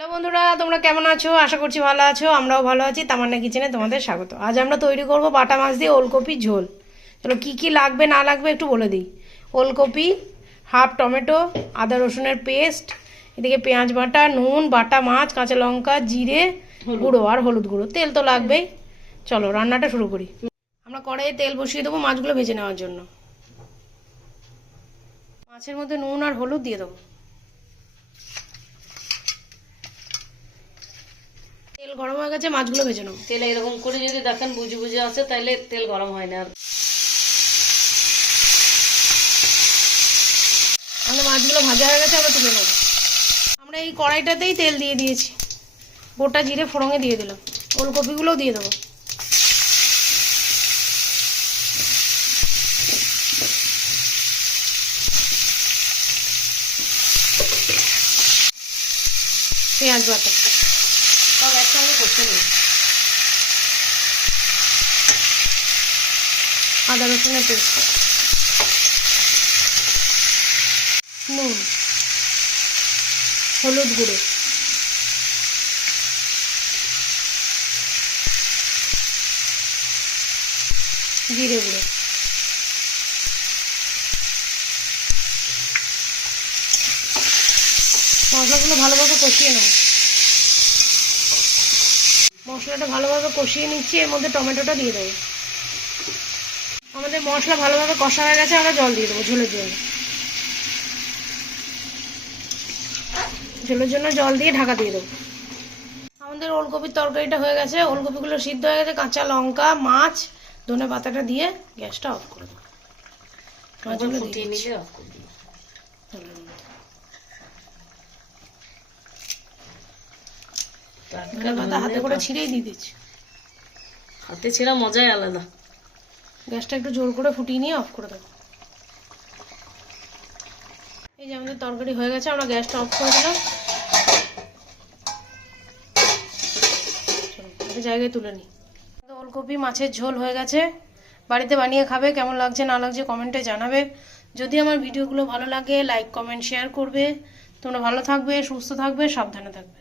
Hello বন্ধুরা তোমরা কেমন আছো? আশা করছি ভালো আছো আমরাও ভালো আছি। তামান্না কিচেনে তোমাদের স্বাগত। আজ আমরা তৈরি করব বাটা মাছ দিয়ে ওলকপি ঝোল। চলো কি কি লাগবে না লাগবে একটু বলে দিই। ওলকপি হাফ টমেটো আদা রসুনের পেস্ট এদিকে পেঁয়াজ বাটা নুন বাটা মাছ কাঁচা লঙ্কা জিরে গুঁড়ো আর হলুদ গুঁড়ো। তেল তো লাগবেই। চলো রান্নাটা শুরু করি। আমরা কড়াইয়ে তেল বসিয়ে দেবো মাছগুলো ভেজে নেওয়ার জন্য। মাছের মধ্যে নুন আর হলুদ দিয়ে দেবো। গরম হয়ে গেছে মাছগুলো ভেজে নেব। তেল এরকম করে যদি দেখেন বুঝে বুঝে আছে তাহলে তেল গরম হয় না আর। আমাদের মাছগুলো ভাজা হয়ে গেছে আমরা তুলে নেব। আমরা এই কড়াইটাতেই তেল দিয়ে দিয়েছি। গোটা জিরে ফোড়ঙে দিয়ে দিলাম। ওলকপিগুলোও দিয়ে দেবো। পেঁয়াজ বাটা। একসঙ্গে করতে নেই আদা রসুনের পেস্ট। নুন। হলুদ গুঁড়ো। জিরে গুঁড়ো। মশলাগুলো ভালোভাবে কষিয়ে নেব মশলাটা ভালোভাবে কষিয়ে নিচ্ছি, এর মধ্যে টমেটোটা দিয়ে দেবো। আমাদের মশলা ভালোভাবে কষা হয়ে গেছে, আমরা জল দিয়ে দেবো ঝোলের জন্য। ঝোলের জন্য জল দিয়ে ঢাকা দিয়ে দেবো। আমাদের ওলকপির তরকারিটা হয়ে গেছে, ওলকপিগুলো সিদ্ধ হয়ে গেছে, কাঁচা লঙ্কা, মাছ, ধনে পাতাটা দিয়ে গ্যাসটা অফ করে দেবো। মাছগুলো অফ করে দিই ঝোলের মধ্যে। পাতা হাতে করে ছিঁড়েই দিয়ে দিচ্ছি হাতে ছেঁড়া মজাই আলাদা। গ্যাসটা একটু জোর করে ফুটিয়ে নিয়ে অফ করে দেবো। এই যে আমাদের তরকারি হয়ে গেছে আমরা গ্যাসটা অফ করে দিলাম। একটা জায়গায় তুলে নিই। ওলকপি মাছের ঝোল হয়ে গেছে। বাড়িতে বানিয়ে খাবে কেমন লাগছে না লাগছে কমেন্টে জানাবে। যদি আমার ভিডিওগুলো ভালো লাগে লাইক কমেন্ট শেয়ার করবে। তোমরা ভালো থাকবে সুস্থ থাকবে সাবধানে থাকবে।